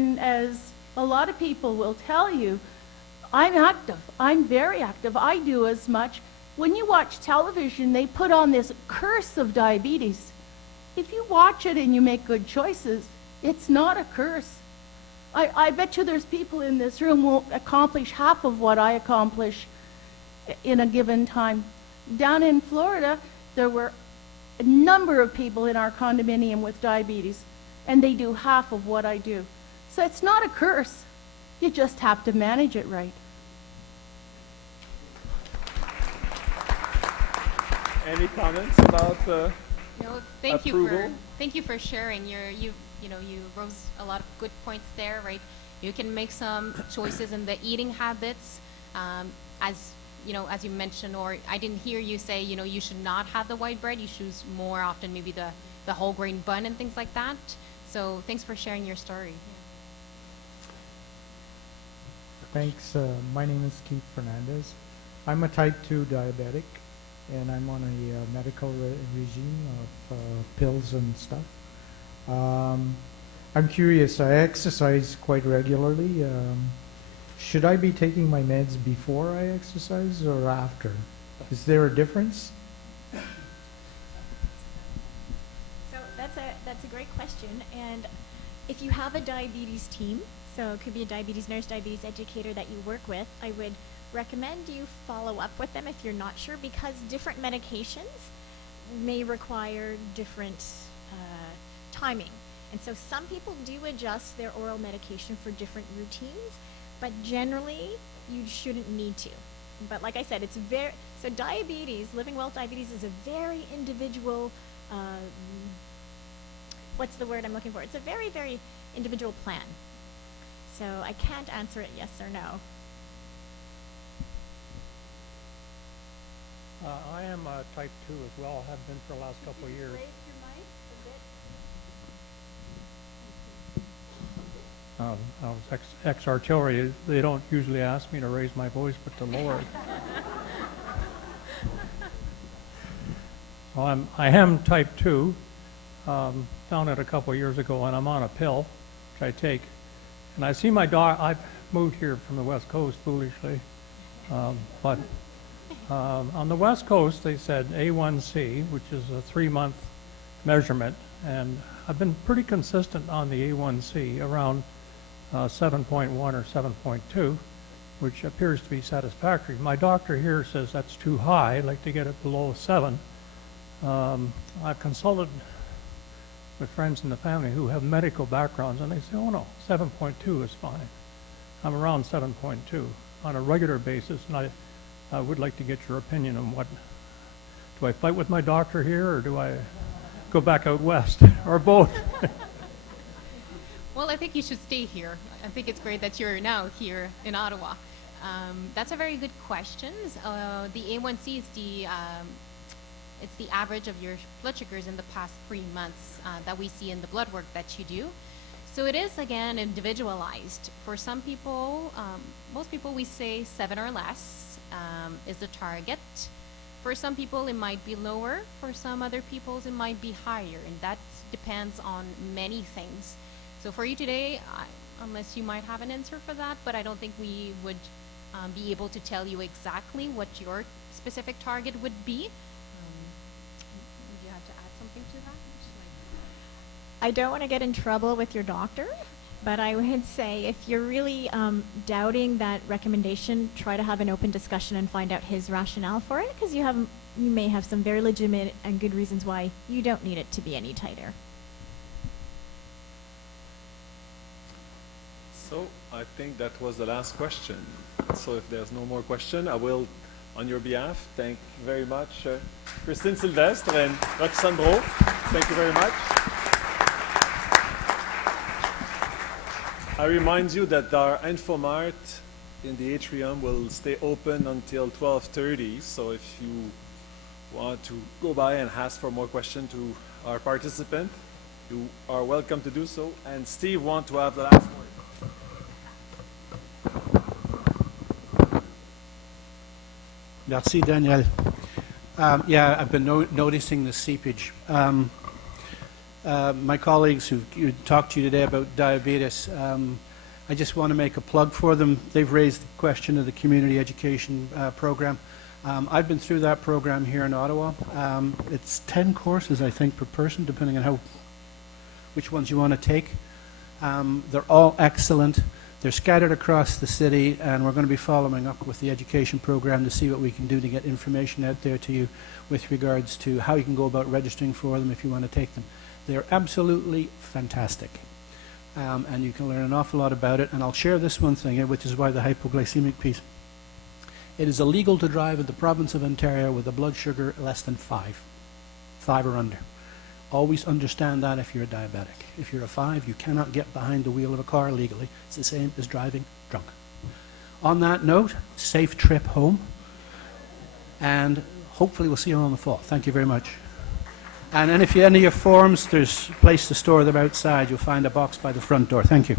and as a lot of people will tell you, I'm active. I'm very active. I do as much. When you watch television, they put on this curse of diabetes. If you watch it and you make good choices, it's not a curse. I bet you there's people in this room who won't accomplish half of what I accomplish in a given time. Down in Florida, there were a number of people in our condominium with diabetes, and they do half of what I do. So it's not a curse. You just have to manage it right. Any comments about No, thank approval? you for sharing. You rose a lot of good points there, right? You can make some choices in the eating habits, as you mentioned, or I didn't hear you say, you should not have the white bread. You choose more often maybe the whole grain bun and things like that. So thanks for sharing your story. Thanks. My name is Keith Fernandez. I'm a type 2 diabetic, and I'm on a medical regime of pills and stuff. I'm curious. I exercise quite regularly. Should I be taking my meds before I exercise or after? Is there a difference? So that's a great question. And if you have a diabetes team, so it could be a diabetes nurse, diabetes educator that you work with, I would recommend you follow up with them if you're not sure, because different medications may require different timing. And so some people do adjust their oral medication for different routines, but generally you shouldn't need to. But like I said, so diabetes, living well with diabetes is a very individual, what's the word I'm looking for? It's a very, very individual plan. So I can't answer it yes or no. I am type 2 as well, have been for the last couple of years. I was ex-artillery. They don't usually ask me to raise my voice, but to lower it. Well, I am type 2. Found it a couple of years ago, and I'm on a pill, which I take. And I see my dog. I've moved here from the West Coast, foolishly. But on the West Coast, they said A1C, which is a 3-month measurement. And I've been pretty consistent on the A1C, around 7.1 or 7.2, which appears to be satisfactory. My doctor here says that's too high. I'd like to get it below 7. I've consulted with friends in the family who have medical backgrounds, and they say, oh no, 7.2 is fine. I'm around 7.2 on a regular basis, and I would like to get your opinion on what, do I fight with my doctor here, or do I go back out west, or both? Well, I think you should stay here. I think it's great that you're now here in Ottawa. That's a very good question. The A1C is it's the average of your blood sugars in the past 3 months that we see in the blood work that you do. So it is, again, individualized. For some people, most people, we say 7 or less is the target. For some people, it might be lower. For some other people, it might be higher, and that depends on many things. So for you today, unless you might have an answer for that, but I don't think we would be able to tell you exactly what your specific target would be. Would you have to add something to that? I don't want to get in trouble with your doctor, but I would say if you're really doubting that recommendation, try to have an open discussion and find out his rationale for it, because you may have some very legitimate and good reasons why you don't need it to be any tighter. So I think that was the last question. So if there's no more question, I will, on your behalf, thank very much Christine Sylvestre and Roxane Bro. Thank you very much. I remind you that our Infomart in the atrium will stay open until 12:30. So if you want to go by and ask for more questions to our participant, you are welcome to do so. And Steve want to have the last word. Merci, Daniel. Yeah, I've been noticing the seepage. my colleagues who talked to you today about diabetes, I just want to make a plug for them. They've raised the question of the community education program. I've been through that program here in Ottawa. It's 10 courses, I think, per person, depending on which ones you want to take. They're all excellent. They're scattered across the city, and we're going to be following up with the education program to see what we can do to get information out there to you with regards to how you can go about registering for them if you want to take them. They're absolutely fantastic, and you can learn an awful lot about it. And I'll share this one thing, which is why the hypoglycemic piece. It is illegal to drive in the province of Ontario with a blood sugar less than 5 or under. Always understand that if you're a diabetic. If you're a 5, you cannot get behind the wheel of a car legally. It's the same as driving drunk. On that note, safe trip home, and hopefully we'll see you all in the fall. Thank you very much. And if you enter your forms, there's a place to store them outside. You'll find a box by the front door. Thank you.